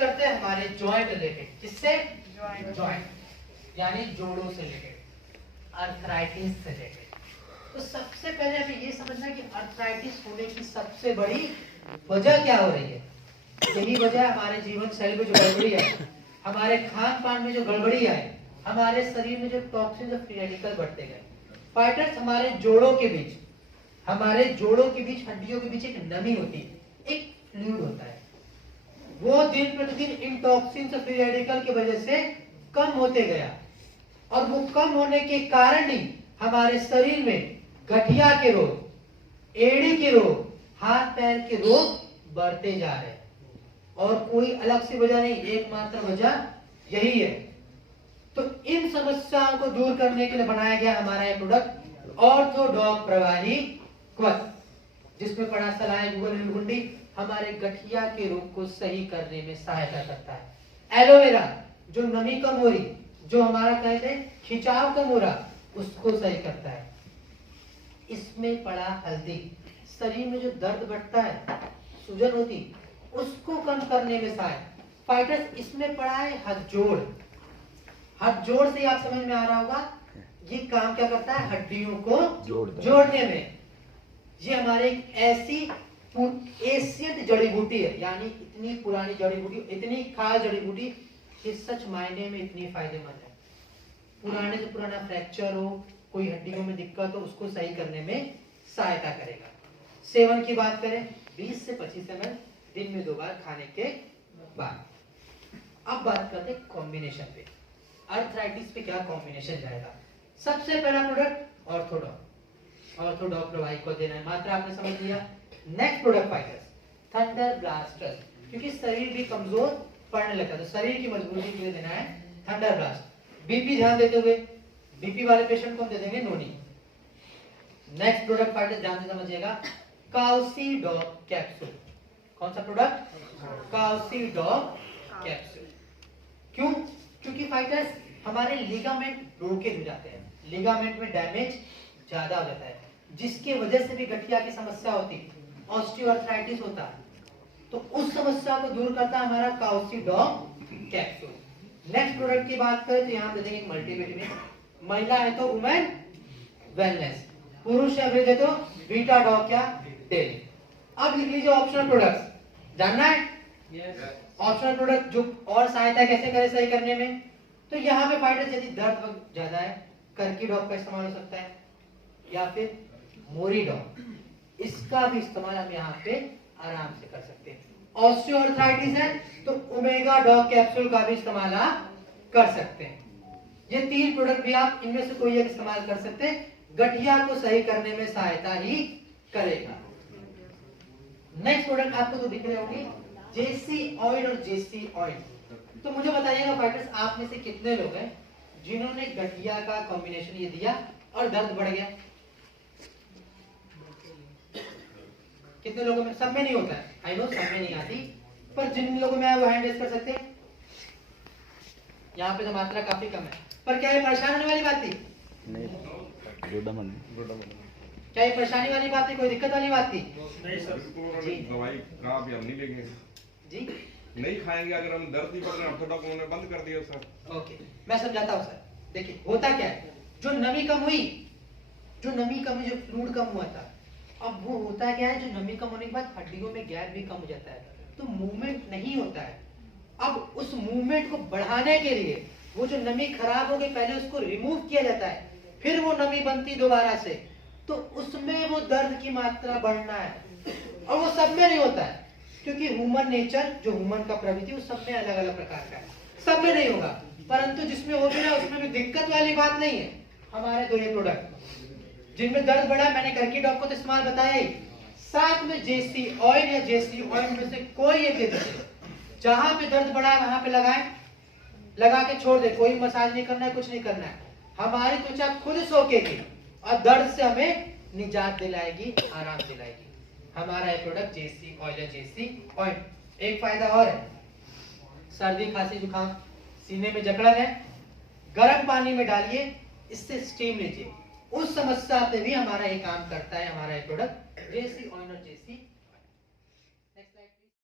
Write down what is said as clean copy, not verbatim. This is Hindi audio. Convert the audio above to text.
करते हैं हमारे जॉइंट रिलेटेड। किससे? जॉइंट यानी जोड़ों से रिलेटेड, अर्थराइटिस से रिलेटेड। तो सबसे पहले हमें ये समझना है कि अर्थराइटिस होने की सबसे बड़ी वजह क्या हो रही है। यही वजह है हमारे जीवन शैली में जो गड़बड़ी है, हमारे खान पान में जो गड़बड़ी है, हमारे शरीर में जो टॉक्सिन और फ्री रेडिकल बढ़ते गए। फाइटर्स, हमारे जोड़ों के बीच हड्डियों के बीच एक नमी होती है, एक फ्लूइड होता है। वो दिन प्रतिदिन इन टॉक्सिन और फ्री रेडिकल की वजह से कम होते गया, और वो कम होने के कारण ही हमारे शरीर में गठिया के रोग, एड़ी के रोग, हाथ पैर के रोग बढ़ते जा रहे हैं। और कोई अलग सी वजह नहीं, एकमात्र वजह यही है। तो इन समस्याओं को दूर करने के लिए बनाया गया हमारा ये प्रोडक्ट ऑर्थोडॉक प्रवाही कवच, जिसमें पड़ा सलाह गूगल नीलगुंडी हमारे गठिया के रोग को सही करने में सहायता करता है। एलोवेरा जो नमी कम हो रही, जो हमारा कहते हैं खिंचाव कम हो रहा, उसको सही करता है। इसमें पड़ा हल्दी, शरीर में जो दर्द बढ़ता है, सूजन होती, उसको कम करने में सहायक। फाइटर्स, इसमें पड़ा है हथजोड़। हथजोड़ से आप समझ में आ रहा होगा ये काम क्या करता है, हड्डियों को जोड़ने में। ये हमारे एक ऐसी एशियन जड़ी बूटी है, यानी इतनी पुरानी जड़ी बूटी, इतनी खास जड़ी बूटी कि सच मायने में इतनी फायदेमंद है। पुराने से पुराना फ्रैक्चर हो, कोई हड्डियों में दिक्कत हो, उसको सही करने में सहायता करेगा। सेवन की बात करें 20 से 25 ml दिन में 2 बार खाने के बाद। अब बात करते हैं कॉम्बिनेशन पे, अर्थराइटिस पे क्या कॉम्बिनेशन जाएगा। सबसे पहला प्रोडक्ट ऑर्थोडॉक प्रवाही को देना है, मात्रा आपने समझ लिया। Next product fighters thunder blaster, क्योंकि शरीर भी कमजोर पड़ने लगता है, तो शरीर की मजबूती के लिए देना है थंडर ब्लास्ट। बीपी ध्यान देते हुए, बीपी वाले पेशेंट को हम दे देंगे नोनी। नेक्स्ट प्रोडक्ट फाइटर्स ध्यान से समझिएगा, काल्सीडॉक कैप्सूल। कौन सा प्रोडक्ट? काल्सीडॉक कैप्सूल। क्यों? क्योंकि फाइटर्स हमारे लिगामेंट रोके हो जाते हैं, लिगामेंट में डैमेज ज्यादा हो जाता है, जिसके वजह से भी गठिया की समस्या होती, ऑस्टियोआर्थराइटिस होता है। तो उस समस्या को दूर करता है हमारा काल्सीडॉक कैप्सूल। नेक्स्ट प्रोडक्ट की बात करें तो यहाँ दे देंगे मल्टीविटामिन। महिला है तो वुमेन वेलनेस, पुरुष है तो बीटा डॉक क्या डेली। अब लिख लीजिए ऑप्शनल प्रोडक्ट्स, जानना है ऑप्शनल प्रोडक्ट जो और सहायता कैसे करें सही करने में। तो यहाँ पे फाइटर्स यदि दर्द ज्यादा है, करकी डॉक का इस्तेमाल हो सकता है, या फिर मोरी डॉक, इसका भी इस्तेमाल हम यहाँ पे आराम से कर सकते हैं। ऑस्टियोआर्थराइटिस है तो ओमेगा डॉक कैप्सूल का भी इस्तेमाल आप कर सकते हैं। ये 3 प्रोडक्ट भी आप इनमें से कोई एक इस्तेमाल कर सकते हैं, गठिया को सही करने में सहायता ही करेगा। नेक्स्ट प्रोडक्ट आपको तो दिख रहे होंगे जेसी ऑयल और जेसी ऑयल। तो मुझे बताइएगा फाइटर्स, आप में से कितने लोग हैं जिन्होंने गठिया का कॉम्बिनेशन ये दिया और दर्द बढ़ गया? कितने लोगों में? सब में नहीं होता है, आई नो सब में नहीं आती, पर जिन लोगों में आया वो हैंड रेज कर सकते हैं। यहाँ पे तो मात्रा काफी कम है, पर क्या ये परेशान होने वाली बात थी? नहीं, क्या ये परेशानी वाली बात थी, कोई दिक्कत वाली बात थी? नहीं सर, दवाई का भी हम नहीं लेंगे जी, नहीं खाएंगे। अगर हम दर्द ही पड़ रहा ऑर्थोडॉक उन्होंने बंद कर दिया सर। ओके, मैं समझाता हूँ सर। देखिए होता क्या है, जो नमी कम हुई, जो फ्लूइड कम हुआ था, अब वो होता क्या है, जो नमी कम होने के बाद हड्डियों में गैप भी कम हो जाता है, तो मूवमेंट नहीं होता है। अब उस मूवमेंट को बढ़ाने के लिए वो जो नमी खराब हो गई, पहले उसको रिमूव किया जाता है, फिर वो नमी बनती दोबारा से, तो उसमें वो दर्द की मात्रा बढ़ना है। और वो सब में नहीं होता है, क्योंकि ह्यूमन नेचर, जो ह्यूमन का प्रवृत्ति, वो सब में अलग अलग प्रकार का है, सब में नहीं होगा। परंतु जिसमें हो भी ना, उसमें भी दिक्कत वाली बात नहीं है। हमारे 2 ये प्रोडक्ट जिनमें दर्द बढ़ा, मैंने करकी डॉक को तो इस्तेमाल बताया ही, साथ में जेसी ऑयल या जेसी ऑयल में से कोई एक दे दीजिए। जहां पे दर्द बढ़ा है वहां पे लगाएं, लगा के छोड़ दे, कोई मसाज नहीं करना है, कुछ नहीं करना है। हमारी त्वचा खुद सोखेगी और दर्द से हमें निजात दिलाएगी, आराम दिलाएगी। हमारा ये प्रोडक्ट जेसी ऑयल या जेसी ऑयल। एक फायदा और है, सर्दी खांसी जुकाम सीने में जकड़न है, गर्म पानी में डालिए, इससे स्टीम लीजिए, उस समस्या पे भी हमारा ये काम करता है। हमारा ये प्रोडक्ट जेसी ऑयल और जेसी